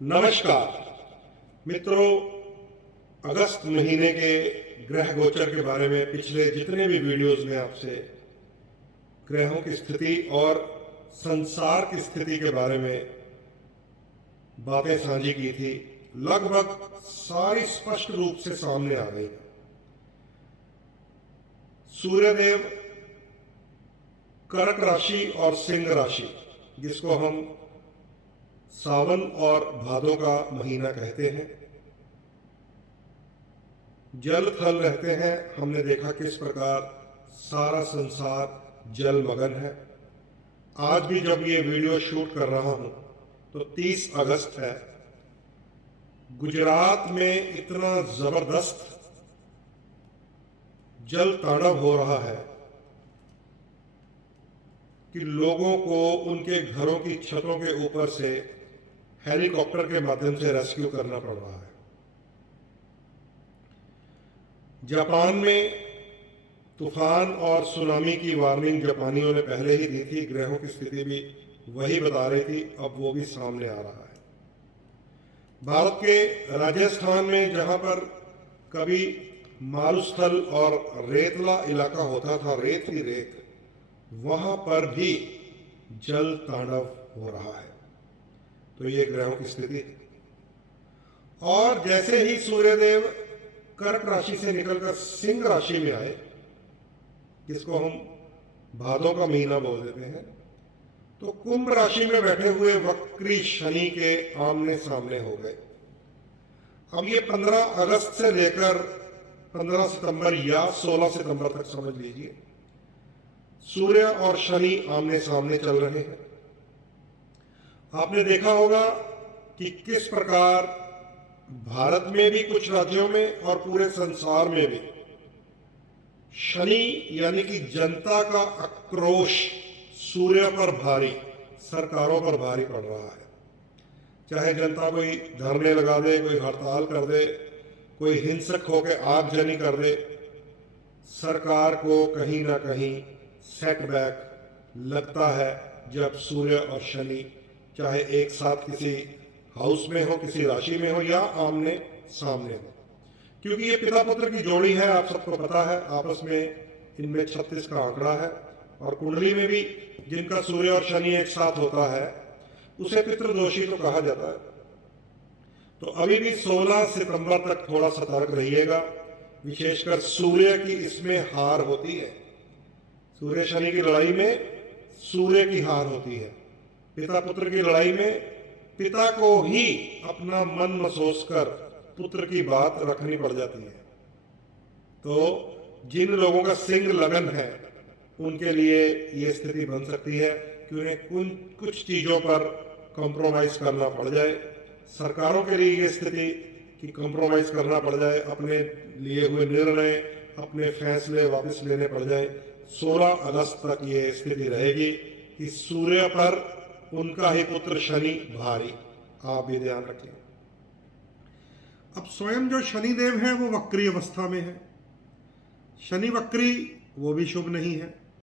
नमस्कार मित्रों, अगस्त महीने के ग्रह गोचर के बारे में पिछले जितने भी वीडियोस में आपसे ग्रहों की स्थिति और संसार की स्थिति के बारे में बातें साझी की थी, लगभग सारी स्पष्ट रूप से सामने आ गई। सूर्यदेव कर्क राशि और सिंह राशि, जिसको हम सावन और भादों का महीना कहते हैं, जल थल रहते हैं। हमने देखा किस प्रकार सारा संसार जलमग्न है। आज भी जब ये वीडियो शूट कर रहा हूं तो 30 अगस्त है। गुजरात में इतना जबरदस्त जल तांडव हो रहा है कि लोगों को उनके घरों की छतों के ऊपर से हेलीकॉप्टर के माध्यम से रेस्क्यू करना पड़ रहा है। जापान में तूफान और सुनामी की वार्निंग जापानियों ने पहले ही दी थी, ग्रहों की स्थिति भी वही बता रही थी, अब वो भी सामने आ रहा है। भारत के राजस्थान में जहां पर कभी मारुस्थल और रेतला इलाका होता था, रेत ही रेत, वहां पर भी जल तांडव हो रहा है। तो ये ग्रहों की स्थिति है। और जैसे ही सूर्यदेव कर्क राशि से निकलकर सिंह राशि में आए, जिसको हम भादों का महीना बोल देते हैं, तो कुंभ राशि में बैठे हुए वक्री शनि के आमने सामने हो गए। अब ये 15 अगस्त से लेकर 15 सितंबर या 16 सितंबर तक समझ लीजिए, सूर्य और शनि आमने सामने चल रहे हैं। आपने देखा होगा कि किस प्रकार भारत में भी, कुछ राज्यों में और पूरे संसार में भी शनि यानी कि जनता का आक्रोश सूर्य पर भारी, सरकारों पर भारी पड़ रहा है। चाहे जनता कोई धरने लगा दे, कोई हड़ताल कर दे, कोई हिंसक होकर आगजनी कर दे, सरकार को कहीं ना कहीं सेटबैक लगता है जब सूर्य और शनि चाहे एक साथ किसी हाउस में हो, किसी राशि में हो, या आमने सामने हो। क्योंकि ये पिता पुत्र की जोड़ी है, आप सबको पता है। आपस में इनमें 36 का आंकड़ा है, और कुंडली में भी जिनका सूर्य और शनि एक साथ होता है उसे पितृदोषी तो कहा जाता है। तो अभी भी 16 सितंबर तक थोड़ा सतर्क रहिएगा, विशेषकर सूर्य की इसमें हार होती है। सूर्य शनि की लड़ाई में सूर्य की हार होती है। पिता पुत्र की लड़ाई में पिता को ही अपना मन महसूस कर पुत्र की बात रखनी पड़ जाती है। तो जिन लोगों का सिंह लगन है उनके लिए ये स्थिति बन सकती है कि उन्हें कुछ चीजों पर कॉम्प्रोमाइज करना पड़ जाए। सरकारों के लिए ये स्थिति कि कॉम्प्रोमाइज करना पड़ जाए, अपने लिए हुए निर्णय, अपने फैसले वापस लेने पड़ जाए। 16 अगस्त तक ये स्थिति रहेगी कि सूर्य पर उनका ही पुत्र शनि भारी। आप भी ध्यान रखिए। अब स्वयं जो शनिदेव है वो वक्री अवस्था में है। शनि वक्री वो भी शुभ नहीं है।